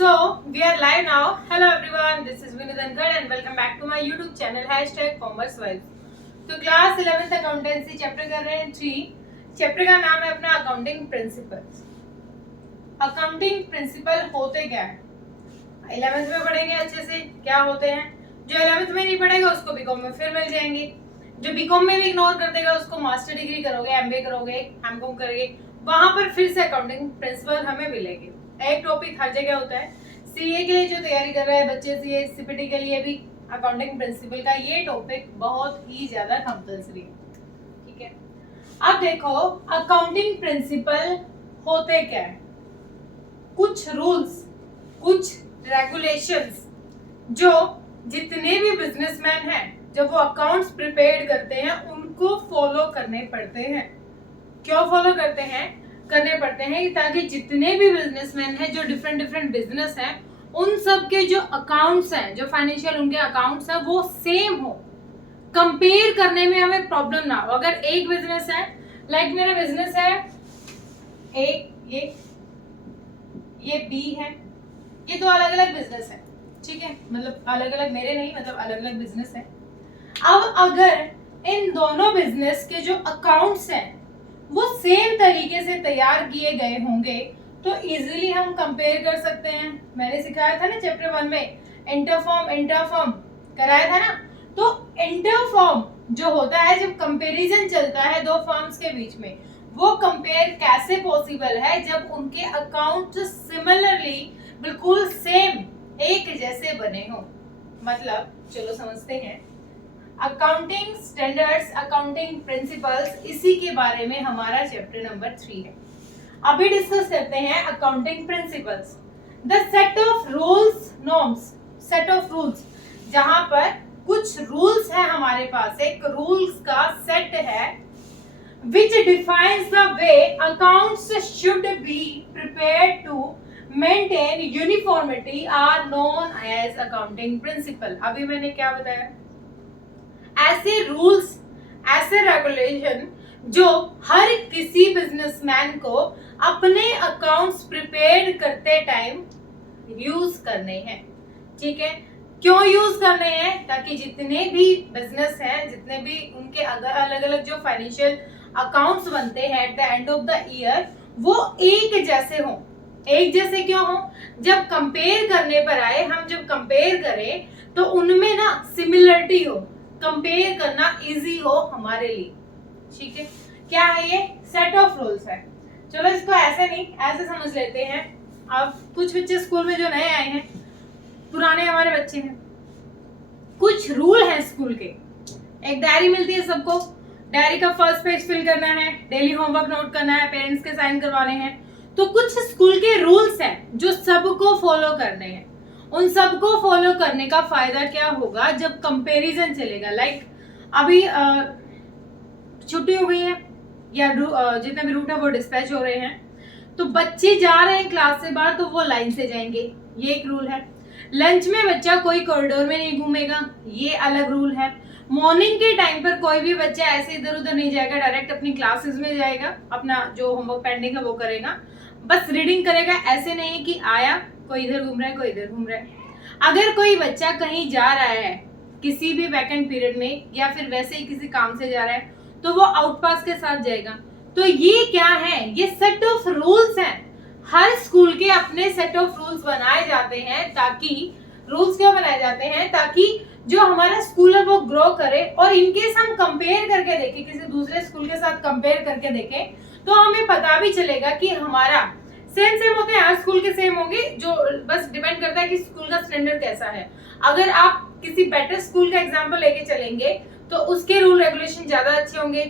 So, we are live now. Hello everyone, this is Vinod Ankar and welcome back to my YouTube channel #CommerceWise. तो class 11th accountancy chapter कर रहे हैं 3। Chapter का नाम है अपना अकाउंटिंग प्रिंसिपल्स। अकाउंटिंग प्रिंसिपल होते क्या है 11th में पढ़ेंगे अच्छे से क्या होते हैं। जो 11th में नहीं पढ़ेगा उसको बीकॉम में फिर मिल जाएंगे। जो बीकॉम में भी इग्नोर कर देगा उसको मास्टर डिग्री करोगे, एमबीए करोगे, एमकॉम करोगे, वहां पर फिर से अकाउंटिंग प्रिंसिपल हमें मिलेंगे। एक टॉपिक हर जगह होता है। सीए के लिए जो तैयारी कर रहे हैं बच्चे, सीए सीपीटी के लिए भी अकाउंटिंग प्रिंसिपल का ये टॉपिक बहुत ही ज्यादा कंपल्सरी है। ठीक है, अब देखो अकाउंटिंग प्रिंसिपल होते क्या है। कुछ रूल्स, कुछ रेगुलेशंस जो जितने भी बिजनेसमैन हैं जब वो अकाउंट्स प्रिपेयर करते हैं उनको फॉलो करने पड़ते हैं। क्यों फॉलो करने पड़ते हैं ताकि जितने भी बिजनेसमैन हैं जो डिफरेंट बिजनेस हैं उन सब के जो अकाउंट्स हैं, जो फाइनेंशियल उनके अकाउंट्स हैं वो सेम हो, कंपेयर करने में हमें प्रॉब्लम ना हो। अगर एक बिजनेस है, लाइक मेरा बिजनेस है एक, ये बी है, ये दो अलग अलग बिजनेस है। ठीक है, मतलब अलग अलग मेरे नहीं, मतलब अलग अलग बिजनेस है। अब अगर इन दोनों बिजनेस के जो अकाउंट्स हैं वो सेम तरीके से तैयार किए गए होंगे तो इजीली हम कंपेयर कर सकते हैं। मैंने सिखाया था ना चैप्टर 1 में इंटरफॉर्म कराया था ना। तो इंटरफॉर्म जो होता है जब कंपैरिजन चलता है दो फर्म्स के बीच में, वो कंपेयर कैसे पॉसिबल है जब उनके अकाउंट सिमिलरली बिल्कुल सेम एक जैसे बने हो। मतलब चलो समझते हैं अकाउंटिंग स्टैंडर्ड्स, अकाउंटिंग प्रिंसिपल्स, इसी के बारे में हमारा चैप्टर नंबर 3 है। अभी डिस्कस करते हैं accounting principles. The set of rules, norms, set of rules, जहां पर कुछ रूल्स है हमारे पास, एक रूल्स का सेट है which defines the way accounts should be prepared to maintain uniformity are known as accounting principle। अभी मैंने क्या बताया, ऐसे रूल्स, ऐसे रेगुलेशन जो हर किसी बिजनेसमैन को अपने अकाउंट्स प्रिपेयर करते टाइम यूज करने हैं। ठीक है, क्यों यूज करने हैं? ताकि जितने भी बिजनेस हैं, जितने भी उनके अलग अलग जो फाइनेंशियल अकाउंट्स बनते हैं at the end of the year वो एक जैसे हों। एक जैसे क्यों हो? जब कंपेयर करने पर आए, हम जब कंपेयर करें तो उनमें ना सिमिलरिटी हो, कंपेयर करना इजी हो हमारे लिए। ठीक है, क्या है ये? सेट ऑफ रूल्स है। चलो इसको ऐसे नहीं, ऐसे समझ लेते हैं। अब कुछ बच्चे स्कूल में जो नए आए हैं, पुराने हमारे बच्चे हैं, कुछ रूल हैं स्कूल के। एक डायरी मिलती है सबको, डायरी का फर्स्ट पेज फिल करना है, डेली होमवर्क नोट करना है, पेरेंट्स के साइन करवाने हैं। तो कुछ स्कूल के रूल्स हैं जो सबको फॉलो करने हैं। उन सबको फॉलो करने का फायदा क्या होगा जब कंपैरिजन चलेगा। लाइक अभी छुट्टी हो गई है या जितने भी रूट है वो डिस्पैच हो रहे हैं, तो बच्चे जा रहे हैं क्लास से बाहर तो वो लाइन से जाएंगे, ये एक रूल है। लंच में बच्चा कोई कॉरिडोर में नहीं घूमेगा, ये अलग रूल है। मॉर्निंग के टाइम पर कोई भी बच्चा ऐसे इधर उधर नहीं जाएगा, डायरेक्ट अपनी क्लासेस में जाएगा, अपना जो होमवर्क पेंडिंग है वो करेगा, बस रीडिंग करेगा। ऐसे नहीं कि आया कोई इधर घूम रहा है, कोई इधर घूम रहा है। अगर कोई बच्चा कहीं जा रहा है किसी भी वैकेंट पीरियड में या फिर वैसे ही किसी काम से जा रहा है तो वो आउटपास के साथ जाएगा। तो ये क्या है? ये सेट ऑफ रूल्स हैं। हर स्कूल के अपने सेट ऑफ रूल्स बनाए जाते हैं ताकि, रूल्स क्यों बनाए जाते हैं? ताकि जो हमारा स्कूल है वो ग्रो करे। और इनकेस हम कंपेयर करके देखें, किसी दूसरे स्कूल के साथ कंपेयर करके देखें तो हमें पता भी चलेगा कि हमारा सेम होते हैं, हर स्कूल के सेम होंगे, जो बस डिपेंड करता है कि स्कूल का स्टैंडर्ड कैसा है। अगर आप किसी बेटर स्कूल का एग्जांपल लेके चलेंगे तो उसके रूल रेगुलेशन ज्यादा अच्छे होंगे।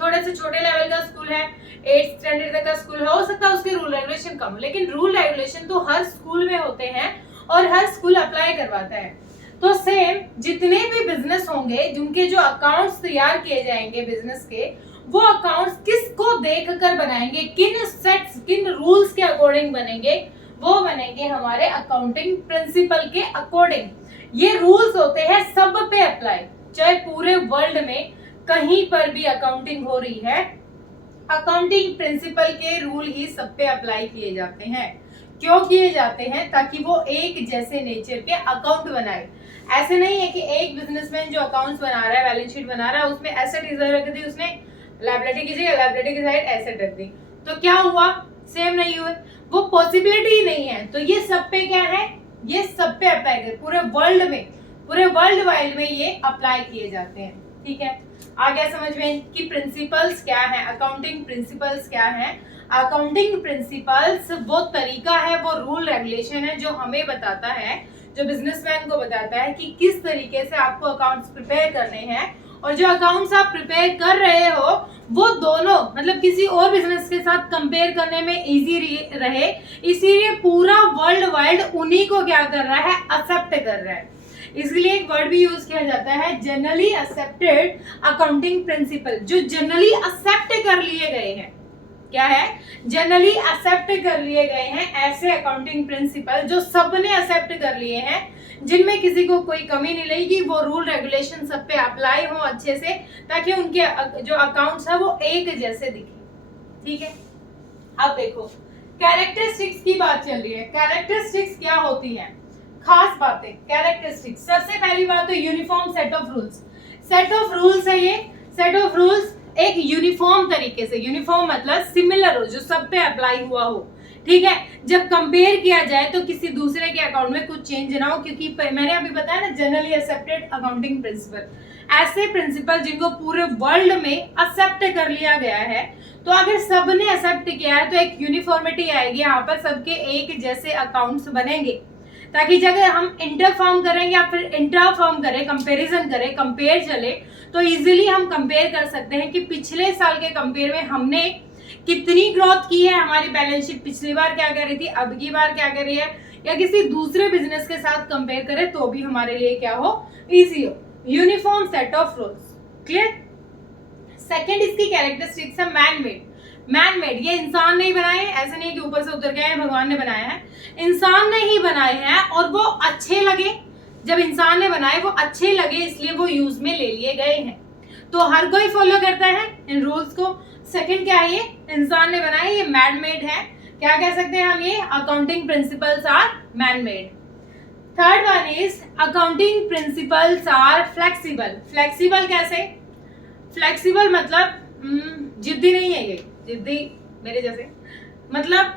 थोड़े से छोटे लेवल का स्कूल है, 8th स्टैंडर्ड तक का स्कूल है, हो सकता है उसके रूल रेगुलेशन कम, लेकिन रूल रेगुलेशन तो हर स्कूल में होते हैं और हर स्कूल अप्लाई करवाता है। तो सेम जितने भी बिजनेस होंगे जिनके जो अकाउंट्स तैयार किए जाएंगे बिजनेस के, वो अकाउंट्स किसको देखकर बनाएंगे, किन सेट्स, किन रूल्स के अकॉर्डिंग बनेंगे? वो बनेंगे हमारे अकाउंटिंग प्रिंसिपल के अकॉर्डिंग। ये रूल्स होते हैं सब पे अप्लाई, चाहे पूरे वर्ल्ड में कहीं पर भी अकाउंटिंग हो रही है, अकाउंटिंग प्रिंसिपल के रूल ही सब पे अप्लाई किए जाते हैं। क्यों किए जाते हैं? ताकि वो एक जैसे नेचर के अकाउंट बनाए। ऐसे नहीं है कि एक बिजनेसमैन जो अकाउंट्स बना रहा है, बैलेंस शीट बना रहा है, उसमें एसेट इधर रख दी, उसने लायबिलिटी की जगह लायबिलिटी की साइड एसेट रख दी, तो क्या हुआ? सेम नहीं हुए, वो पॉसिबिलिटी ही नहीं है। तो ये सब पे क्या है? ये सब पे अप्लाई कर, पूरे वर्ल्ड में, पूरे वर्ल्ड वाइड में ये अप्लाई किए जाते हैं। ठीक है, आ गया समझ में कि प्रिंसिपल्स क्या है, अकाउंटिंग प्रिंसिपल्स क्या है। अकाउंटिंग प्रिंसिपल्स वो तरीका है, वो रूल रेगुलेशन है जो हमें बताता है, जो बिजनेसमैन को बताता है कि किस तरीके से आपको अकाउंट्स प्रिपेयर करने हैं, और जो अकाउंट्स आप प्रिपेयर कर रहे हो वो दोनों मतलब किसी और बिजनेस के साथ कंपेयर करने में इजी रहे, इसीलिए पूरा वर्ल्ड वाइड उन्हीं को क्या कर रहा है? एक्सेप्ट कर रहा है। इसलिए एक वर्ड भी यूज किया जाता है, जनरली एक्सेप्टेड अकाउंटिंग प्रिंसिपल, जो जनरली एक्सेप्ट कर लिए गए हैं। क्या है? जनरली एक्सेप्ट कर लिए गए हैं ऐसे अकाउंटिंग प्रिंसिपल जो सबने एक्सेप्ट कर लिए हैं, जिनमें किसी को कोई कमी नहीं लगेगी, वो रूल रेगुलेशन सब पे अप्लाई हो अच्छे से, ताकि उनके जो अकाउंट्स है वो एक जैसे दिखे। ठीक है, अब देखो कैरेक्टरिस्टिक्स की बात चल रही है। कैरेक्टरिस्टिक्स क्या होती है? खास बातें, कैरेक्टरिस्टिक्स। सबसे पहली बात तो uniform set of rules. Set of rules है ये, सेट ऑफ रूल्स एक यूनिफॉर्म तरीके से, यूनिफॉर्म मतलब सिमिलर हो, जो सब पे अप्लाई हुआ हो। ठीक है, जब कंपेयर किया जाए तो किसी दूसरे के अकाउंट में कुछ चेंज ना हो, क्योंकि मैंने अभी बताया ना जनरली एक्सेप्टेड अकाउंटिंग प्रिंसिपल, ऐसे प्रिंसिपल जिनको पूरे वर्ल्ड में एक्सेप्ट कर लिया गया है। तो अगर सबने एक्सेप्ट किया है तो एक यूनिफॉर्मिटी आएगी, यहाँ पर सबके एक जैसे अकाउंट्स बनेंगे, ताकि जब हम इंटर फॉर्म करें या फिर इंटर फॉर्म करें, कंपैरिजन करें, कंपेयर चले, तो इजीली हम कंपेयर कर सकते हैं कि पिछले साल के कंपेयर में हमने कितनी ग्रोथ की है, हमारी बैलेंस शीट पिछली बार क्या कर रही थी, अब की बार क्या कर रही है, या किसी दूसरे बिजनेस के साथ कंपेयर करें तो भी हमारे लिए क्या हो? इजी हो। Uniform set of rules, clear. Second इसकी कैरेक्टरिस्टिक्स है मैन मेड। मैन मेड, ये इंसान नहीं बनाए, ऐसे नहीं कि ऊपर से उतर गए, भगवान ने बनाया है, इंसान ने ही बनाए हैं, और वो अच्छे लगे। जब इंसान ने बनाए वो अच्छे लगे, इसलिए वो यूज में ले लिए गए हैं। तो हर कोई फॉलो करता है इन रूल्स को। सेकंड क्या है? ये इंसान ने बनाए, ये मैन मेड है। क्या कह सकते हैं हम? ये accounting principles are man made. Third one is accounting principles are flexible. Flexible कैसे? फ्लेक्सिबल मतलब जिद्दी नहीं है, ये जिद्दी मेरे जैसे, मतलब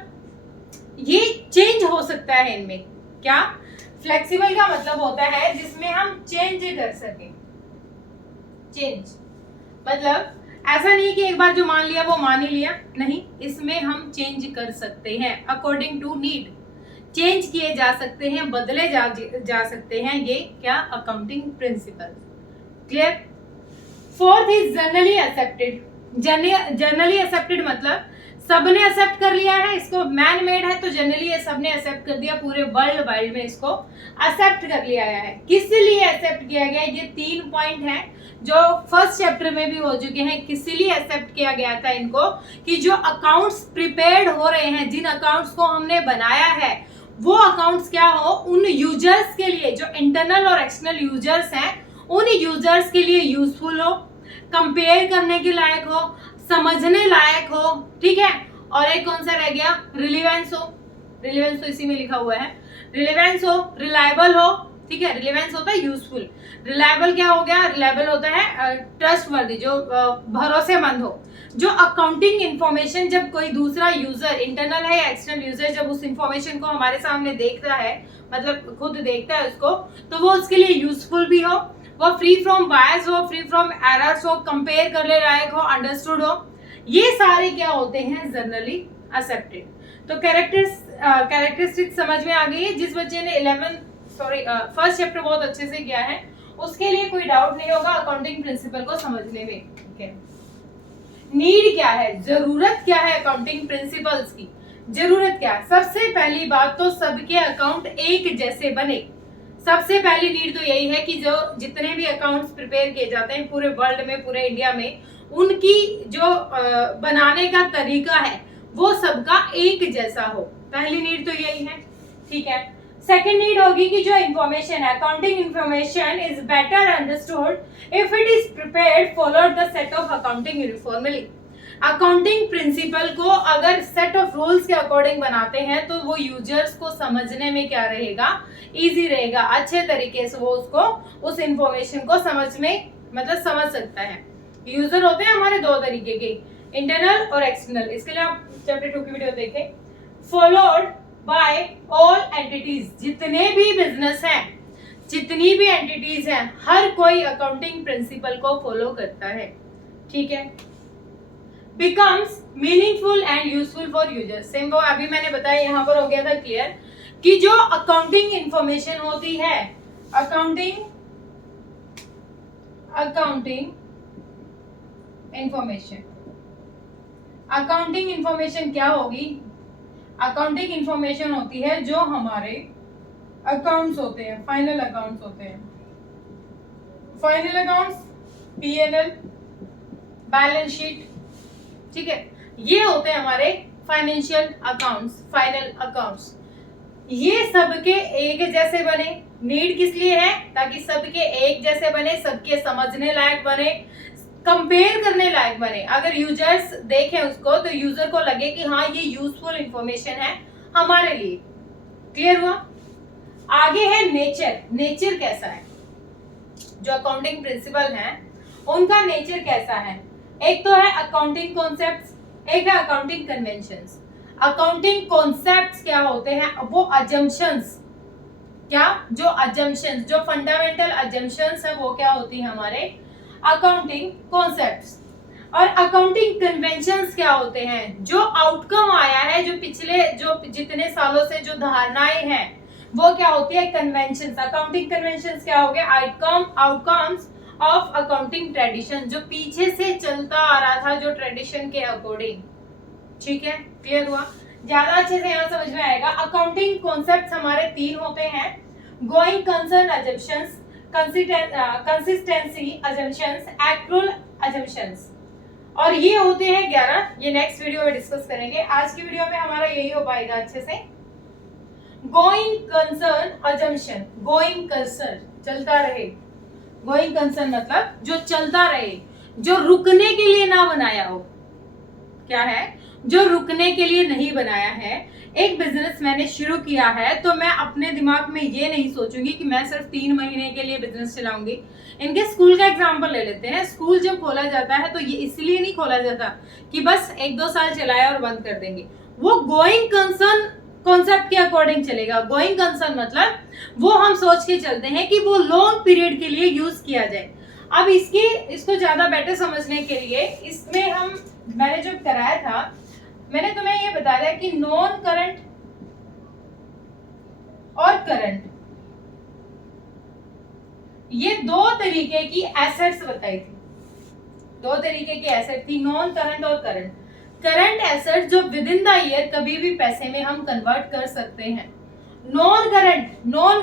ये चेंज हो सकता है इनमें। क्या? फ्लेक्सिबल का मतलब होता है जिसमें हम चेंज कर सकें। चेंज मतलब ऐसा नहीं कि एक बार जो मान लिया वो मान ही लिया, नहीं, इसमें हम चेंज कर सकते हैं अकॉर्डिंग टू नीड, चेंज किए जा सकते हैं, बदले जा सकते हैं। ये क्या? Accounting principle, clear. Fourth is generally accepted. Generally accepted मतलब सबने एक्सेप्ट कर लिया है इसको, मैन मेड है तो जनरली ये सबने एक्सेप्ट कर दिया, पूरे वर्ल्ड वाइड में इसको एक्सेप्ट कर लिया गया है। किस लिए एक्सेप्ट किया गया? ये 3 पॉइंट हैं जो फर्स्ट चैप्टर में भी हो चुके हैं। किस लिए एक्सेप्ट किया गया था इनको? कि जो अकाउंट्स प्रिपेयर्ड हो रहे हैं, जिन अकाउंट्स को हमने बनाया है, वो अकाउंट्स क्या हो, उन यूजर्स के लिए, जो इंटरनल और एक्सटर्नल यूजर्स हैं, उन यूजर्स के लिए यूजफुल हो, कंपेयर करने के लायक हो, समझने लायक हो। ठीक है, और एक कौन सा रह गया? रिलेवेंस हो। रिलेवेंस तो इसी में लिखा हुआ है, रिलेवेंस हो, रिलायबल हो। ठीक है, रिलेवेंस होता है यूजफुल, रिलायबल क्या हो गया? रिलायबल होता है ट्रस्टवर्दी, जो भरोसेमंद हो। जो अकाउंटिंग इंफॉर्मेशन जब कोई दूसरा यूजर, इंटरनल है या एक्सटर्नल यूजर, जब उस इंफॉर्मेशन को हमारे सामने देखता है, मतलब खुद देखता है उसको, तो वो उसके लिए यूजफुल भी हो, वो फ्री फ्रॉम बायस हो, फ्री फ्रॉम एरर्स हो, कंपेयर करने लायक हो, अंडरस्टूड हो। ये सारे क्या होते हैं? Generally accepted. तो कैरेक्टरिस्टिक्स समझ में आ गई है। जिस बच्चे ने फर्स्ट चैप्टर बहुत अच्छे से किया है, उसके लिए कोई डाउट नहीं होगा अकाउंटिंग प्रिंसिपल को समझने में। ठीक है, नीड क्या है, जरूरत क्या है अकाउंटिंग प्रिंसिपल्स की? जरूरत क्या है? सबसे पहली बात तो सबके अकाउंट एक जैसे बने। सबसे पहली नीड तो यही है कि जो जितने भी अकाउंट्स प्रिपेयर किए जाते हैं पूरे वर्ल्ड में, पूरे इंडिया में, उनकी जो बनाने का तरीका है वो सबका एक जैसा हो। पहली नीड तो यही है। ठीक है, सेकेंड नीड होगी कि जो इंफॉर्मेशन है, accounting information is better understood if it is prepared followed the set of accounting uniformly. Accounting principle को अगर सेट ऑफ रूल्स के अकॉर्डिंग बनाते हैं तो वो यूजर्स को समझने में क्या रहेगा, इजी रहेगा, अच्छे तरीके से वो उसको उस इंफॉर्मेशन को समझ में मतलब समझ सकता है। यूजर होते हैं हमारे दो तरीके के, इंटरनल और एक्सटर्नल। इसके लिए आप चैप्टर 2 की वीडियो देखें। फॉलोड बाय ऑल एंटिटीज, जितने भी बिजनेस हैं, जितनी भी एंटिटीज हैं, हर कोई अकाउंटिंग प्रिंसिपल को फॉलो करता है, ठीक है। Becomes meaningful and useful for users, same वो अभी मैंने बताया, यहाँ पर हो गया था क्लियर कि जो अकाउंटिंग इंफॉर्मेशन होती है, अकाउंटिंग इंफॉर्मेशन क्या होगी, अकाउंटिंग इंफॉर्मेशन होती है जो हमारे अकाउंट्स होते हैं, फाइनल अकाउंट्स होते हैं, final accounts, PNL, balance sheet, ठीक है, ये होते हैं हमारे फाइनेंशियल अकाउंट्स, फाइनल अकाउंट्स। ये सबके एक जैसे बने, नीड किस लिए है, ताकि सबके एक जैसे बने, सबके समझने लायक बने, कंपेयर करने लायक बने। अगर यूजर्स देखें उसको तो यूजर को लगे कि हाँ ये यूजफुल इंफॉर्मेशन है हमारे लिए। क्लियर हुआ? आगे है नेचर। नेचर कैसा है, जो अकाउंटिंग प्रिंसिपल हैं उनका नेचर कैसा है। एक तो है अकाउंटिंग कॉन्सेप्ट्स, एक है अकाउंटिंग कन्वेंशंस। अकाउंटिंग कॉन्सेप्ट्स क्या होते हैं, वो अजम्पशंस, क्या जो अजम्पशंस, जो फंडामेंटल अजम्पशंस है वो क्या होती है हमारे अकाउंटिंग कॉन्सेप्ट्स। और अकाउंटिंग कन्वेंशंस क्या होते हैं, जो आउटकम आया है, जो पिछले जो जितने सालों से जो धारणाएं हैं वो क्या होती है कन्वेंशंस। अकाउंटिंग कन्वेंशंस क्या हो गया, आउटकम्स ऑफ अकाउंटिंग ट्रेडिशन, जो पीछे से चलता आ रहा था जो ट्रेडिशन के अकॉर्डिंग, ठीक है। क्लियर हुआ? ज्यादा अच्छे से यहाँ समझ में आएगा। अकाउंटिंग कॉन्सेप्ट्स हमारे 3 होते हैं, going concern assumptions, consistency assumptions, accrual assumptions, और ये होते हैं 11। ये नेक्स्ट वीडियो में डिस्कस करेंगे। आज की वीडियो में हमारा यही हो पाएगा अच्छे से। Going concern assumption, going concern चलता रहे, गोइंग कंसर्न मतलब जो चलता रहे, जो रुकने के लिए ना बनाया हो। क्या है, जो रुकने के लिए नहीं बनाया है। एक बिजनेस मैंने शुरू किया है तो मैं अपने दिमाग में ये नहीं सोचूंगी कि मैं सिर्फ 3 महीने के लिए बिजनेस चलाऊंगी। इनके स्कूल का एग्जांपल ले लेते हैं। स्कूल जब खोला जाता है तो ये इसलिए नहीं खोला जाता कि बस 1-2 साल चलाया और बंद कर देंगे। वो गोइंग कंसर्न कॉन्सेप्ट के अकॉर्डिंग चलेगा। गोइंग कंसर्न मतलब वो हम सोच के चलते हैं कि वो लॉन्ग पीरियड के लिए यूज किया जाए। अब इसको ज्यादा बेटर समझने के लिए इसमें मैंने जो कराया था, मैंने तुम्हें ये बताया था कि नॉन करंट और करंट, ये 2 तरीके की एसेट्स बताई थी। 2 तरीके की एसेट थी, नॉन करंट और करंट। करंट एसेट जो विद इन द ईयर कभी भी पैसे में हम कन्वर्ट कर सकते हैं। Non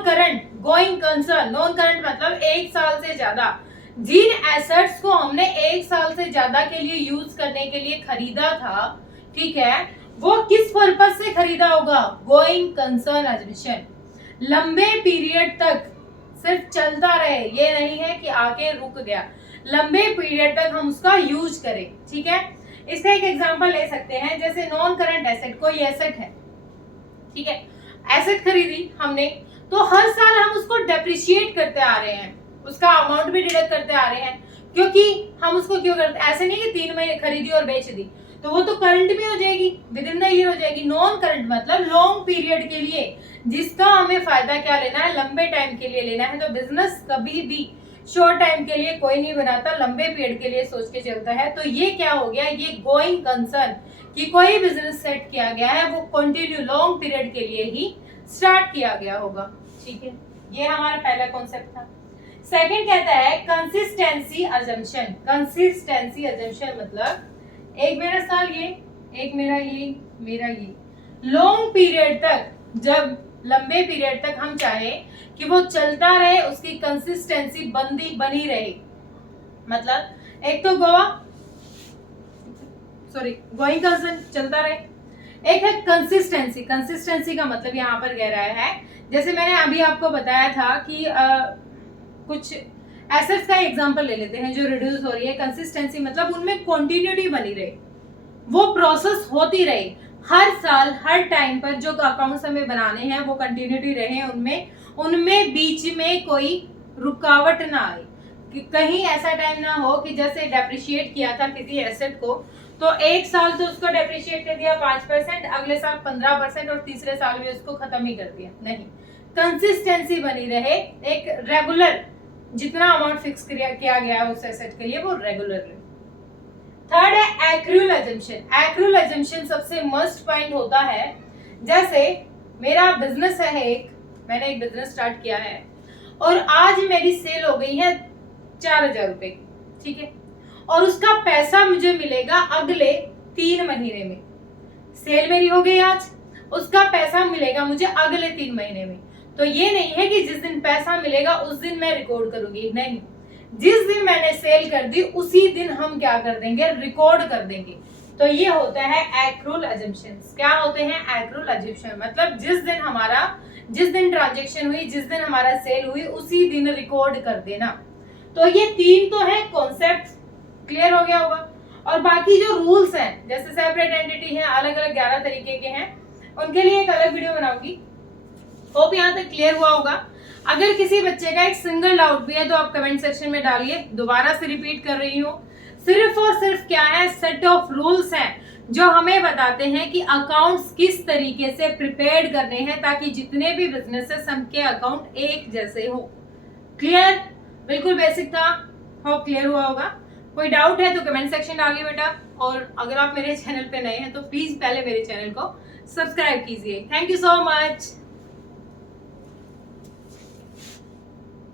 current going concern, non current मतलब 1 साल से ज्यादा, जिन एसेट्स को हमने 1 साल से ज्यादा के लिए यूज करने के लिए खरीदा था, ठीक है, वो किस पर्पज से खरीदा होगा, गोइंग कंसर्न अजम्पशन। लंबे पीरियड तक सिर्फ चलता रहे, ये नहीं है कि आगे रुक गया, लंबे पीरियड तक हम उसका यूज करें, ठीक है। इसका एक एग्जांपल ले सकते हैं, जैसे नॉन करंट एसेट, कोई एसेट है, ठीक है, एसेट खरीदी हमने तो हर साल हम उसको डेप्रिशिएट करते आ रहे हैं, उसका अमाउंट भी डिडक्ट करते आ रहे हैं, क्योंकि हम उसको क्यों करते, ऐसे नहीं कि 3 महीने खरीदी और बेच दी तो वो तो करंट में हो जाएगी, विद इन द ईयर हो जाएगी। नॉन करंट मतलब लॉन्ग पीरियड के लिए, जिसका हमें फायदा क्या लेना है, लंबे टाइम के लिए लेना है। तो बिजनेस कभी भी शॉर्ट टाइम के लिए कोई नहीं बनाता, लंबे पीरियड के लिए सोच के चलता है। तो ये क्या हो गया, ये गोइंग कंसर्न, कि कोई बिजनेस सेट किया गया है वो कंटिन्यू लॉन्ग पीरियड के लिए ही स्टार्ट किया गया होगा, ठीक है। ये हमारा पहला कॉन्सेप्ट था। सेकंड कहता है कंसिस्टेंसी अजम्पशन। कंसिस्टेंसी अजम्पशन मतलब एक मेरा साल ये, एक मेरा ये, मेरा ये, लॉन्ग पीरियड तक, जब लंबे पीरियड तक हम चाहे कि वो चलता रहे, उसकी कंसिस्टेंसी बनी रहे। मतलब एक तो गोइंग कंसर्न चलता रहे, एक है कंसिस्टेंसी। कंसिस्टेंसी का मतलब यहाँ पर कह रहा है, जैसे मैंने अभी आपको बताया था कि कुछ एसेट्स का एग्जांपल ले लेते हैं जो रिड्यूस हो रही है। कंसिस्टेंसी मतलब उनमें कंटिन्यूटी बनी रहे, वो प्रोसेस होती रहे, हर साल हर टाइम पर जो अकाउंट्स हमें बनाने हैं वो कंटिन्यूटी रहे, उनमें बीच में कोई रुकावट ना आए, कि कहीं ऐसा टाइम ना हो कि जैसे डेप्रिशिएट किया था किसी एसेट को, तो एक साल तो उसको डेप्रिशिएट कर दिया 5%, अगले साल 15% और तीसरे साल भी उसको खत्म ही कर दिया। नहीं, कंसिस्टेंसी बनी रहे, एक रेगुलर जितना अमाउंट फिक्स किया गया है उस एसेट के लिए वो रेगुलर रहे। थर्ड है एक्रूअल अजम्पशन। एक्रूअल अजम्पशन सबसे मस्ट पॉइंट होता है, जैसे मेरा बिजनेस है मैंने एक बिजनेस स्टार्ट किया है और आज मेरी सेल हो गई है 4,000 रुपए, ठीक है, और उसका पैसा मुझे मिलेगा अगले 3 महीने में। सेल मेरी हो गई आज, उसका पैसा मिलेगा मुझे अगले 3 महीने में। तो ये नहीं है कि जिस दिन पैसा मिलेगा उस दिन मैं रिकॉर्ड करूंगी, नहीं, जिस दिन मैंने सेल कर दी उसी दिन हम क्या कर देंगे, रिकॉर्ड कर देंगे। तो ये होता है एक्रूअल अजम्पशंस। क्या होते हैं एक्रूअल अजम्पशन? मतलब जिस दिन ट्रांजैक्शन हुई, जिस दिन हमारा सेल हुई, उसी दिन रिकॉर्ड कर देना। तो ये 3 तो है कॉन्सेप्ट, क्लियर हो गया होगा। और बाकी जो रूल्स हैं, जैसे सेपरेट एंटिटी है, अलग अलग 11 तरीके के हैं, उनके लिए एक अलग वीडियो बनाऊंगी। होप यहाँ तक क्लियर हुआ होगा। अगर किसी बच्चे का एक सिंगल डाउट भी है तो आप कमेंट सेक्शन में डालिए। दोबारा से रिपीट कर रही हूँ, सिर्फ और सिर्फ क्या है, सेट ऑफ रूल्स हैं जो हमें बताते हैं कि अकाउंट्स किस तरीके से प्रिपेयर करने हैं ताकि जितने भी बिजनेसेस सबके अकाउंट एक जैसे हो। क्लियर? बिल्कुल बेसिक था, होप क्लियर हुआ होगा। कोई डाउट है तो कमेंट सेक्शन डालिए बेटा, और अगर आप मेरे चैनल पे नए हैं तो प्लीज पहले मेरे चैनल को सब्सक्राइब कीजिए। Thank you so much.